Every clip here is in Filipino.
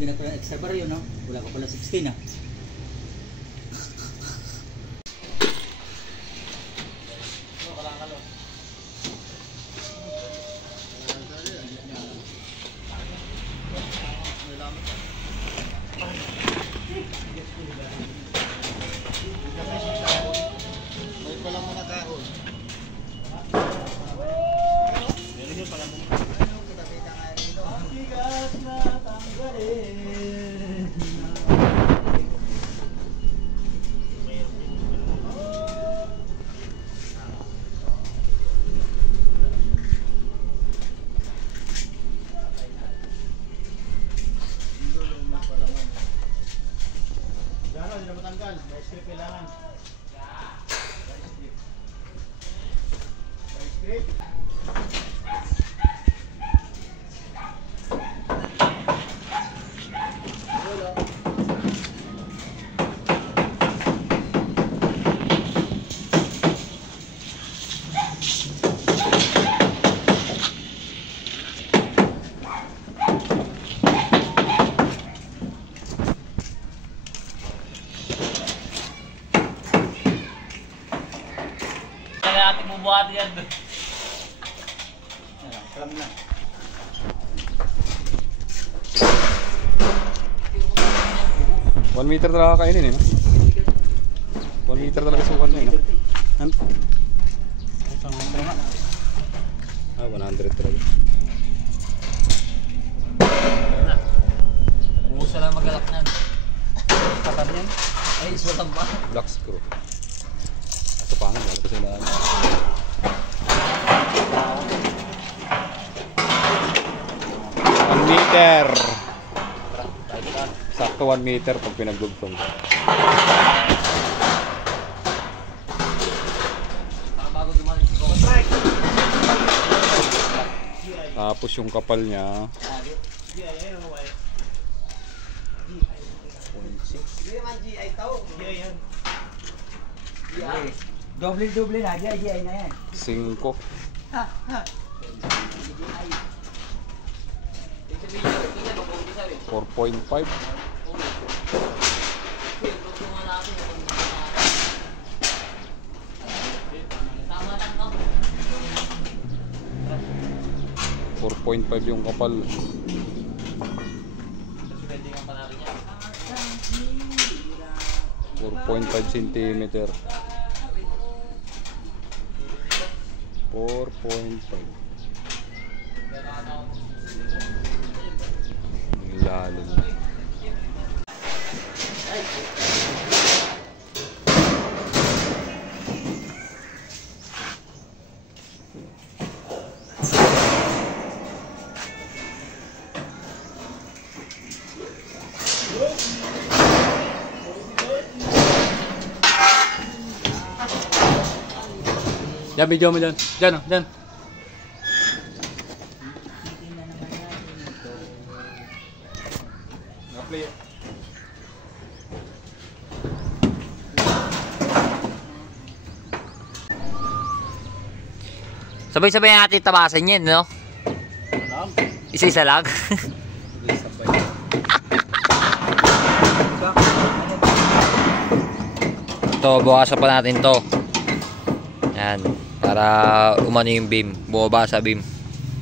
nilagyan na pala extra baryo, no? Wala ka pala 16 ah. Natin bubuhati yan doon. Salam na. One meter talaga kainin eh, no? 1 meter talaga sukat niya, no? Ah, 100 talaga. Busa lang magalak niyan. Katam yan. Ay, iswatan pa. Black screw. Ito pa nga, wala pa sila. 1 meter. Sakto 1 meter pag pinaglugtong. Tapos yung kapal niya. Doble na, GI na yan. 5. 4.5. .5 yung kapal. 4.5 centimeter. 4.5. Lalim. Yan, video mo dyan. Dyan, oh, dyan. Sabay-sabay natin tabasan yan, no? Isa-isa lang. Ito, bukasan pa natin to. Yan. Para umano yung beam. Bumaba sa beam.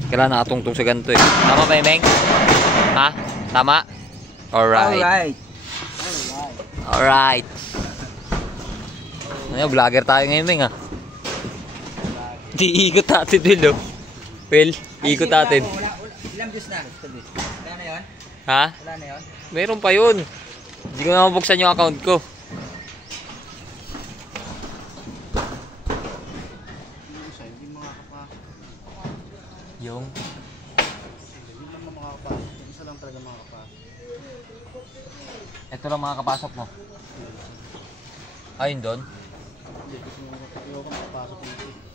Kailangan nakatungtong sa ganito eh. Tama ba, Meng? Ha? Tama? Alright. Alright. Ano, vlogger tayo ngayon, Meng, ha? Iikot natin, Will, oh. Will, iikot natin. Ilang views na? Wala na yun? Ha? Wala na yun? Meron pa yun. Hindi ko na mabuksan yung account ko. Yung? Isa lang talaga makakapasok. Ito lang makakapasok mo. Ayun doon? Hindi, kasi ayoko makapasok dito.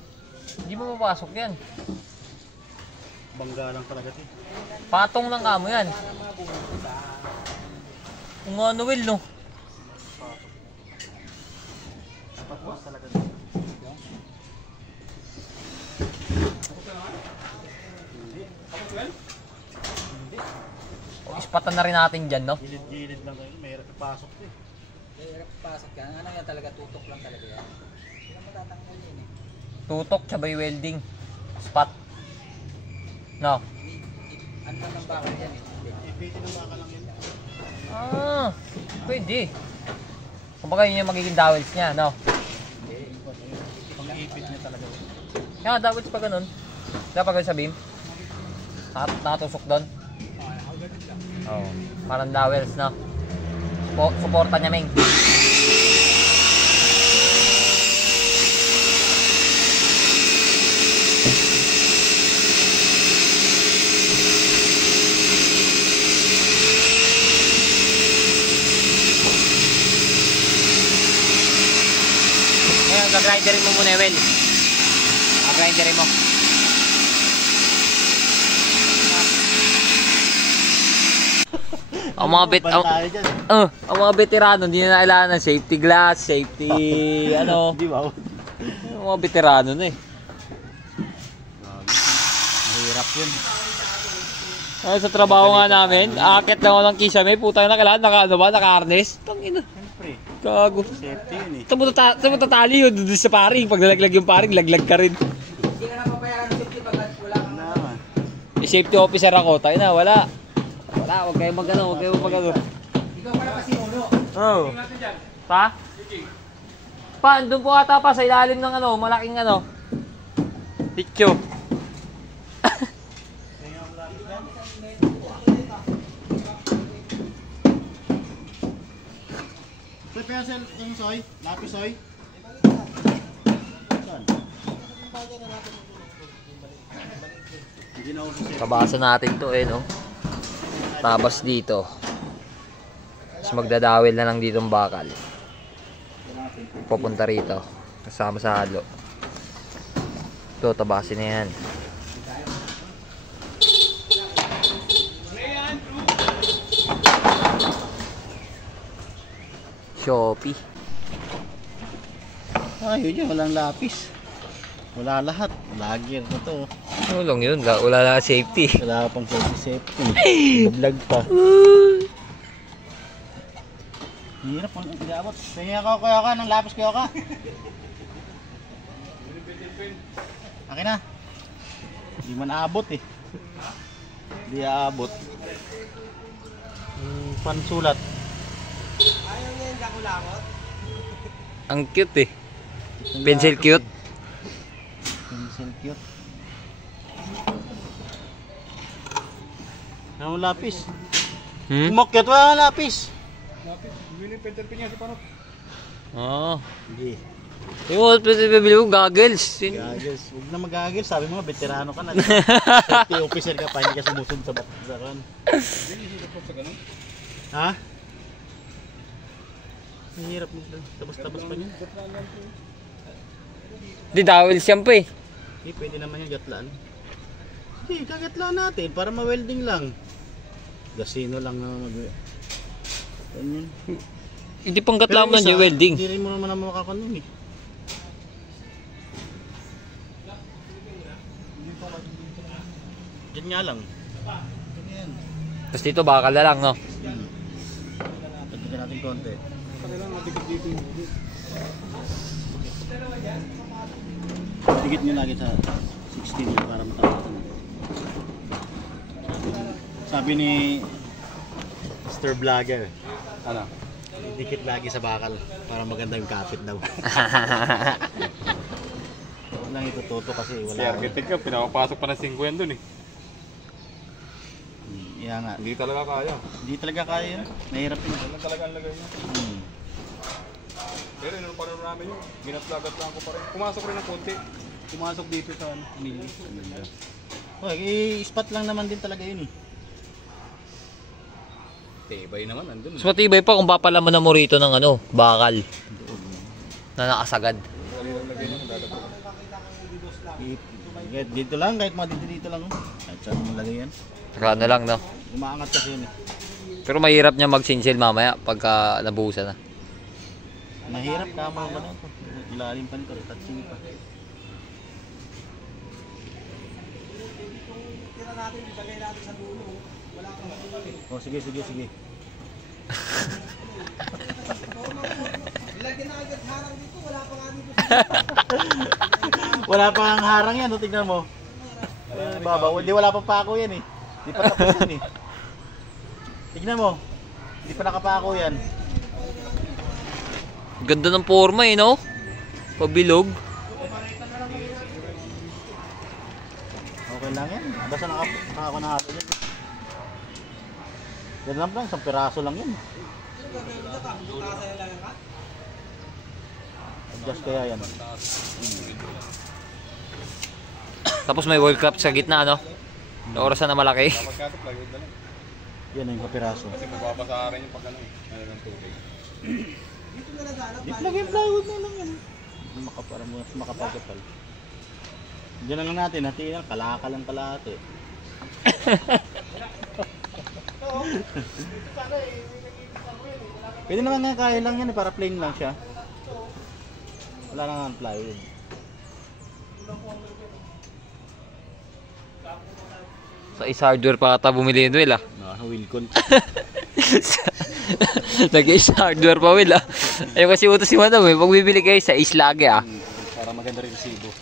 Hindi mo mapasok yan. Bangga lang talaga ito. Patong lang kamo yan. Kung ano, Will, no? Patwas talaga ito. Ispatan na rin natin dyan, no? Gilid-gilid lang kayo. Mahirap ipasok to eh. Kaya pasok yan. Ano yan talaga? Tutok lang talaga yan. Hindi na matatanggal yun eh. Tutok, sabay welding. Spot. No? Ano lang ang bakal yan eh? Ipitin ng baka lang yun. Ah, pwede. Kumbaga yun yung magiging dowels niya, no? Pag-iipit niya talaga. Kaya dowels pa ganun. Dapat ganun sa beam. Nakatusok doon. Oh, parang dowels, no? Suporta niya, Ming. Ngayon, gagrinderin mo muna, Well. Gagrinderin mo. Ang mga Tayo dyan. ang mga veterano hindi na kailangan ng safety glass, safety ano, Di ba? ang mga veterano na eh. Mahirap yun. Ay, sa trabaho nga namin, aakit lang ako ng kisame, putang na kailangan naka-harness. Tangina. Siyempre. Gago. Safety yun eh. Sa mo tatali yun doon sa paring, pag nalaglag yung paring, laglag ka rin. Hindi ka na papayaran ng safety pag wala kang Naman. Eh, safety officer ako, tayo na, wala. Wala, huwag kayong magano, huwag kayong magano. Ikaw pala kasi uno. Oh. Pa? Pa, andun po ata pa sa ilalim ng ano, malaking ano. Picture. Pwede pa yung soy? Lapis soy? Saan? Hindi na ako sa Kabasa natin to eh, no? Tapos dito. Tapos magdadawil na lang ditong bakal. Pupunta rito. Kasama sa halo. Ito, tabasin na yan. Shopee. yun, walang lapis. Wala lahat. Lagir na to. Ano lang yun? Wala na safety. Wala pang safety. Vlog pa. Hirap po. Hindi abot. Tingin ako kuya ka ng lapis kuya ka. Akin na. Hindi man aabot eh. Hindi aabot. Pansulat. Ang cute eh. Pencil cute. Pencil cute. Ano lapis? Umakyat wala lapis. Oo. Hindi. Yung bibili mo, goggles. Goggles. Huwag na mag-goggles. Sabi mo nga, veterano ka na. Safety officer ka pa, hindi ka sumusunod sa batasaran. Ha? Mahirap nito. Tabas-tabas pa niya. Di dowels yan pa eh. Hindi, pwede naman yung gatlaan. Hindi, kagatlaan natin para ma-welding lang. Gasino lang na ganyan. Hindi pang gatla mo ng welding. Hindi rin mo naman makakanon eh. Diyan nga lang. Ganyan. Tapos dito bakal na lang, no? Pagdagan natin konti. Dikit nyo lagi sa 16 para matapatan. Sabi ni Mr. Vlogger, Ano? dikit lagi sa bakal para maganda yung kapit daw. Huwag lang itututo kasi Si wala. architect ka, pinapapasok pa ng 5 yan dun eh. Iya nga. Hindi talaga kaya. Hindi talaga kaya yun. Mahirap yun. Yan talaga ang lagay niya. Pero yun, paano namin yun? Ginatlagat lang ko pa rin. Pumasok rin ng konti. Pumasok dito sa mili. Okay, i-spot lang naman din talaga yun eh. Tibay naman, andun. Mas matibay pa kung papalaman mo rito ng ano, bakal. Na nakasagad. Dito lang, kahit mga dito lang. Kahit saan mo lagay yan. Saka ano lang, no? Umaangat kasi yun eh. Pero mahirap niya mag-sinsil mamaya pagka nabuhusan na. Mahirap kama ba na ito? Ilalim pa nito, touching pa. Tira natin, ilagay natin sa dulo. Wala Oh, sige. Wala pa ang harang yan, tignan mo. Babaw, hindi wala pa pako yan eh. Hindi pa tapos yan eh. Tignan mo. Hindi pa nakapako yan. Ganda ng forma eh, no? Pabilog. Okay lang yan. Basta nakako na hato yan. Yan lang, isang piraso lang yan. Adjust kaya yan. Tapos may wall craft sa gitna, no? Na orasan na malaki. Dapat ka ito, plywood na lang. Yan ang kapiraso. Kasi mababasa rin yung pag ano ng tubig. Di plug plywood na lang yan. Para mas makapagkapal. Diyan na lang natin, hatiin lang, kalaka lang kalahati. Pwede naman nga kaya lang yan para plain lang siya. Wala na nga ang plywood. Sa is hardware pa ata bumili yun, Will, ah. Wilcon. Nag-is hardware pa, Will, ah. Ayun kasi utos si Madam, eh. Pag bibili kayo sa is lagi, ah. Para maganda rin resibo.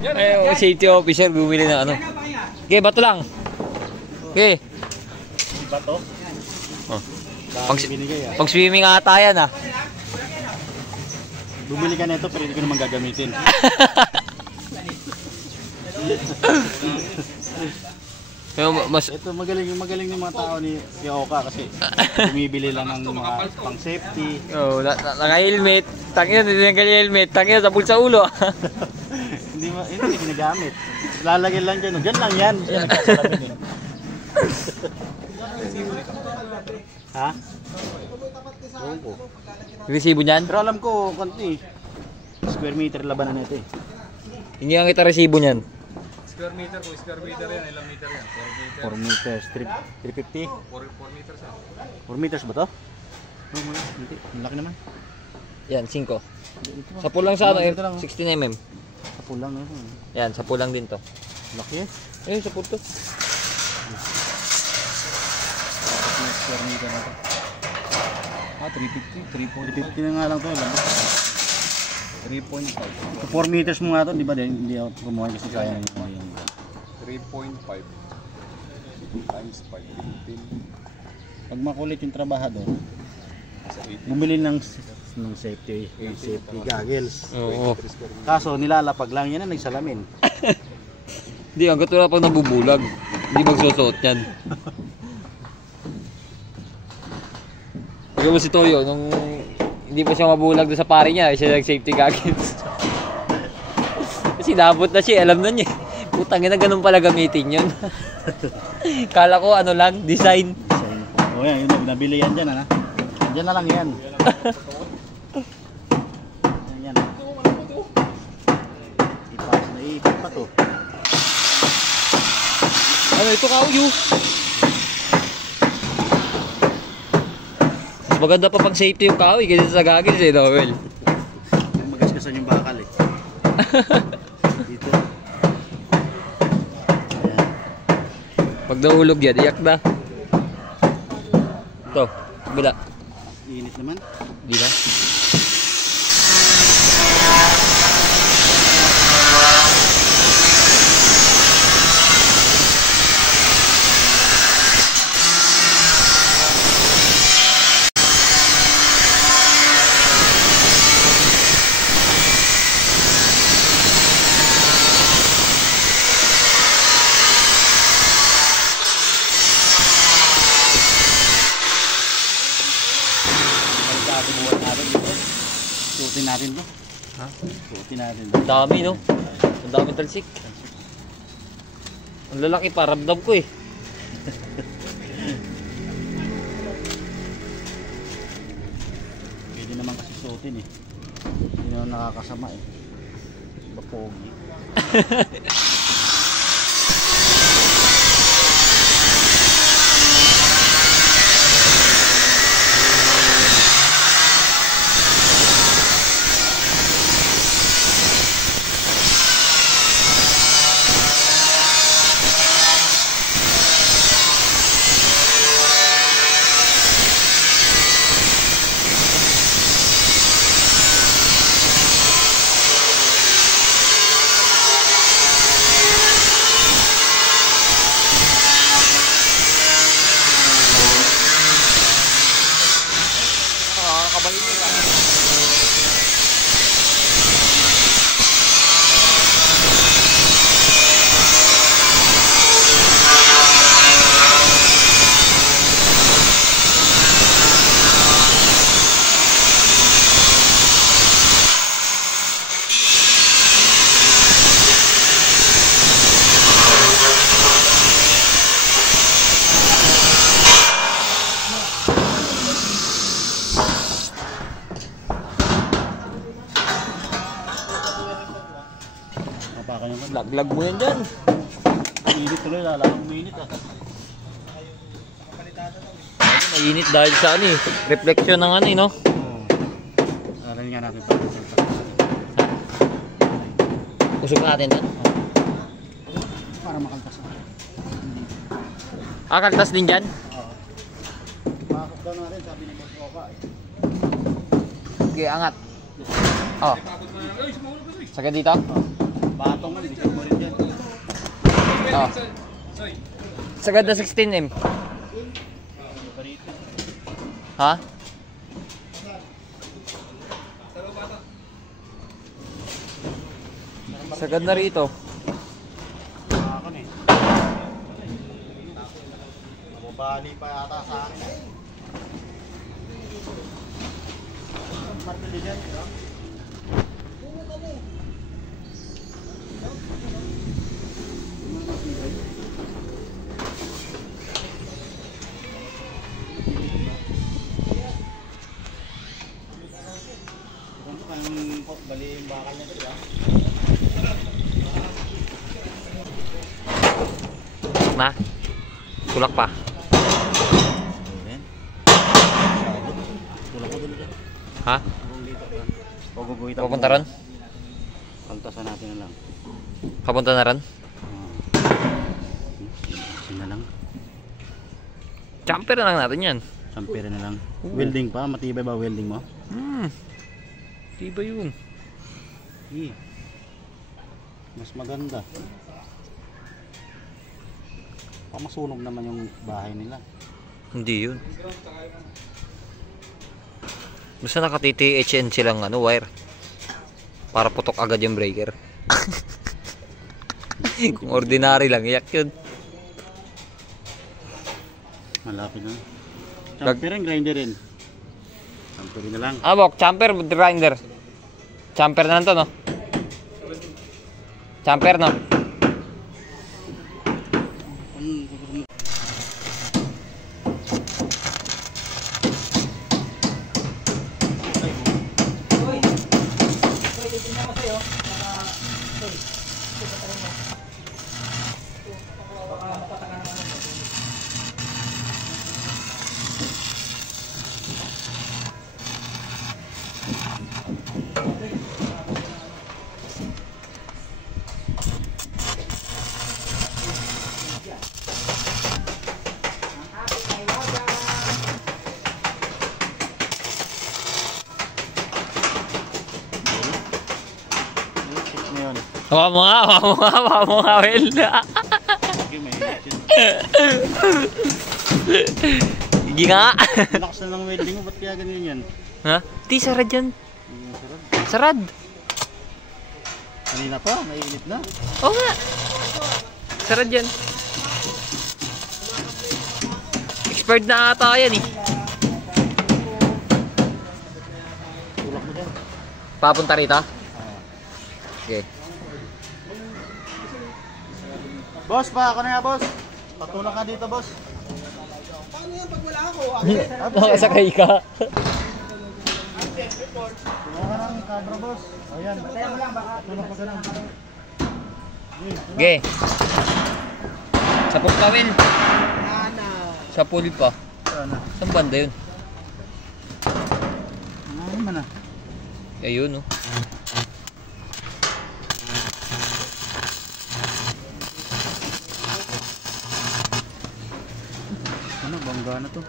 Ayun, safety officer, bumili ng ano. Okay, bato lang. Okay. Bato? Oh. Pang binigay ah. Pang swimming ata yan, ah. Bumili ka nito pero hindi ko naman gagamitin. Ito magaling yung mga tao ni Oka kasi bumibili lang ng mga pang safety. Oh, naka-helmet. Tangina, hindi naka-helmet. Tangina, sabol sa ulo. hindi ginagamit. Lalagyan lang dyan. Diyan lang yan. Siya nagkasalamin eh. Ha? Oo po. Resibo niyan? Pero alam ko, konti. Square meter labanan nito eh. Hindi nga kita resibo niyan. Square meter po, square meter yan. Ilang meter yan? 4 meters. 350? 4 meters yan. 4 meters ba to? Oo, hindi. Malaki naman. Yan, 5. Sa pulang sa ano, Ito lang, 16 mm. Sa pulang na ito. Yan, sa pulang din to. Laki eh. Ayun, sa puto. Square meter na to. 350. 350 na nga lang to. 3.5. 4 meters mo nga to, di ba? Hindi ako kumuha kasi kaya na yung 3.5 times 5, 15. pag makulit yung trabahador, bumili ng safety goggles. Oo. Kaso nilalapag lang yan na nagsalamin. Hindi, hanggat wala pag nabubulag. Hindi magsusuot yan. Ikaw mo si Toyo, nung hindi pa siya mabulag doon sa pari niya, siya nag-safety goggles. Kasi nabot na siya, alam na niya. Putang ina, ganun pala gamitin yun. Kala ko ano lang, design. O yan, yun, nabili yan dyan, ha? Dyan na lang yan. Yan. Ipas pa to. Ano ito, kauyo? Mas maganda pa pang safety yung kahoy kaysa sa goggles eh, Noel. Magasgasan yung bakal eh. Dito. Ayan. Pag nahulog yan, iyak na. Ito, bila. Init naman. Di na. Suotin natin to. Ha? Suotin natin to. Ang dami, no? Ang daming talsik. Ang lalaki pa, ramdam ko eh. Pwede naman kasi suotin eh. Hindi naman nakakasama eh. Bapogi. Laglag mo yan dyan. Init tuloy, lalakang minit ah. Mainit dahil sa ano eh. Reflection ng ano eh, no? Aral nga natin pa. Usok natin yan. Para makaltas na. Kaltas din dyan? Makakot daw natin, sabi ni Boss Oka eh. Sige, angat. Oh. Sakit dito? Batong nga, hindi mo rin dyan. Oh. Sagad na 16M. Ha? Sagad na rito. Makakon eh. Mabali pa yata sa akin eh. Martili dyan, no? Bali yung bakal niya ito, Ma? Tulak pa. Tulak ko dito dyan. Ha? Paguguhit Papunta ron? Kaltasan natin na lang. Papunta na ron? Sin na lang. Jumper na lang natin yan. Sampere na lang. Welding pa? Matibay ba welding mo? Di ba yun? Mas maganda. Masunog naman yung bahay nila. Hindi yun. Basta nakatiti-HN silang ano, wire. Para putok agad yung breaker. Kung ordinary lang, iyak yun. Malapit na. Jumper and grinder rin. Jumper na lang. Bok, jumper, grinder. Jumper na lang to, no? Jumper, no? Hawa mo nga, Will. Okay, may Sige nga. lakas na ng welding mo, ba't kaya ganyan yan? Ha? Di, sarad yan. Yung sarap. Sarad. Kanina pa, naiinit na. Oo nga. Sarad yan. Expired na ata yan eh. Tulak mo dyan. Papunta rito? Okay. Boss, pa ako na nga, boss. Patulak ka dito, boss. Nakasakay ka. Tulak ka ng camera, boss. Ayan. Patulak ka na. Okay. Sa pool pa, Will. Sa pool pa. Ano? Saan banda yun? Ano naman ah? Ayun, oh. Ano, bangga na to.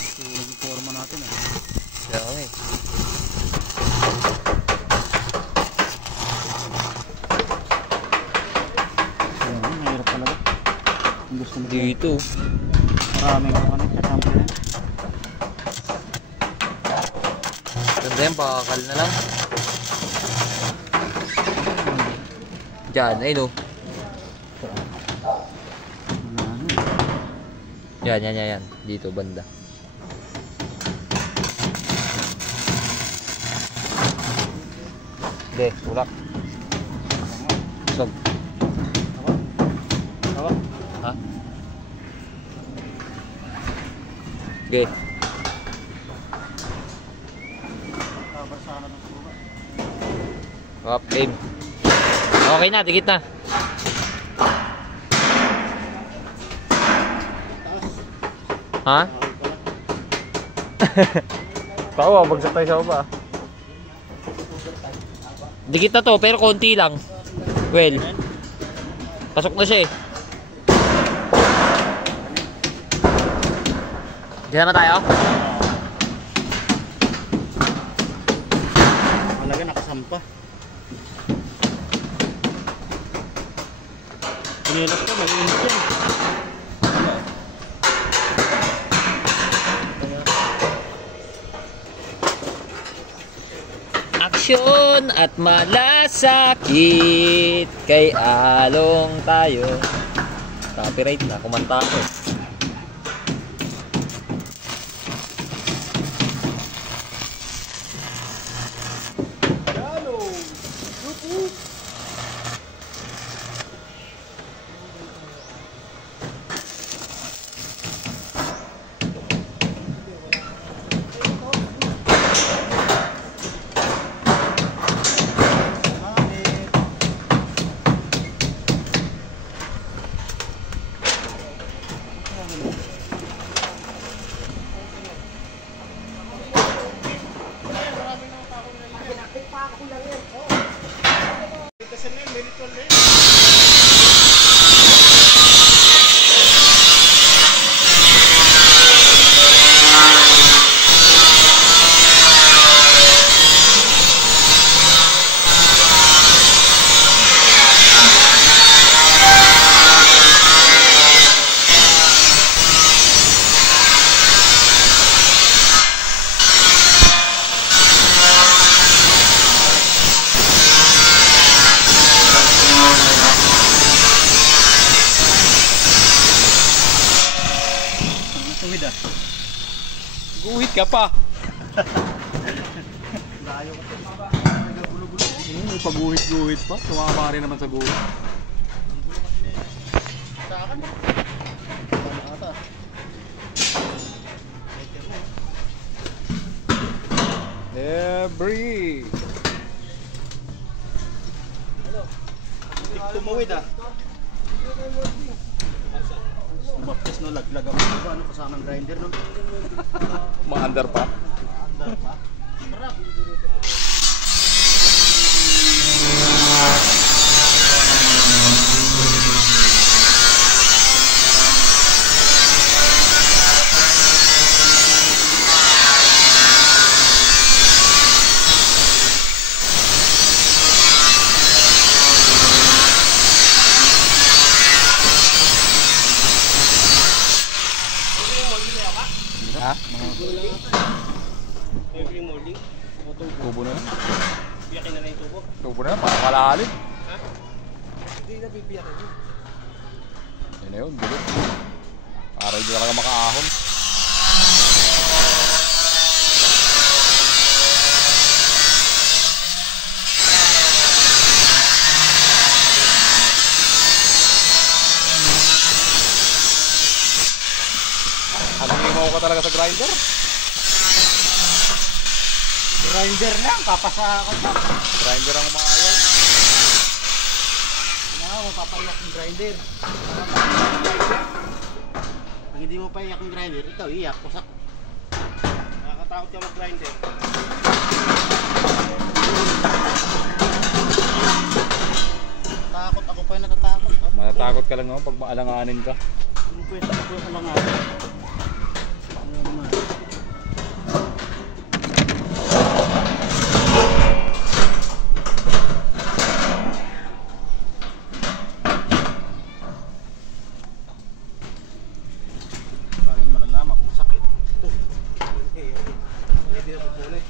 So, nag-forma natin ah. Kaya nga eh. Ayan, mahirap talaga. Kung gusto mo Dito. maraming kapalit ka sample yan. Ganda yan, pakakal na lang. Diyan, ayun oh. Yan. Dito, banda. Hindi, tulak. Usog. Tawag. Ha? Okay. Up, aim. Okay na, dikit na. Ha? Tawa, bagsak tayo sa baba. Dikit na to, pero konti lang. Well, pasok na siya eh. Diyan na tayo? Malaga nakasampa. Pinilas ko, mag-init yan. Aksyon at malasakit kay along tayo. Copyright na, kumanta ako. Guhit ka pa. May pag-guhit-guhit pa. Tumama rin naman sa guhit. Debris. Tumawid ah. Umapis no, laglag ako. Ano kasama ng grinder no? Maandar pa. Andar pa. Sarap. Ha? Every morning. Tubo na. Biyakin na yung tubo. Tubo na. Parang kalalim. Ha? Hindi na bibiyakin yun. Yun na yun. Bilit. Para hindi talaga makaahon. Anong imaw ka talaga sa grinder? Grinder lang, papasakan pa. Grinder ang umaayaw. Kailangan mo papayak yung grinder. Pag hindi mo paiyak yung grinder, ito iyak, kusak. Nakakatakot ka mag-grinder. Takot, ako pa yung natatakot. Matatakot ka lang naman pag maalanganin ka. Ano po yung kalangan? Ano naman? Parang malalaman kung sakit. Ito. Hindi na pupulit.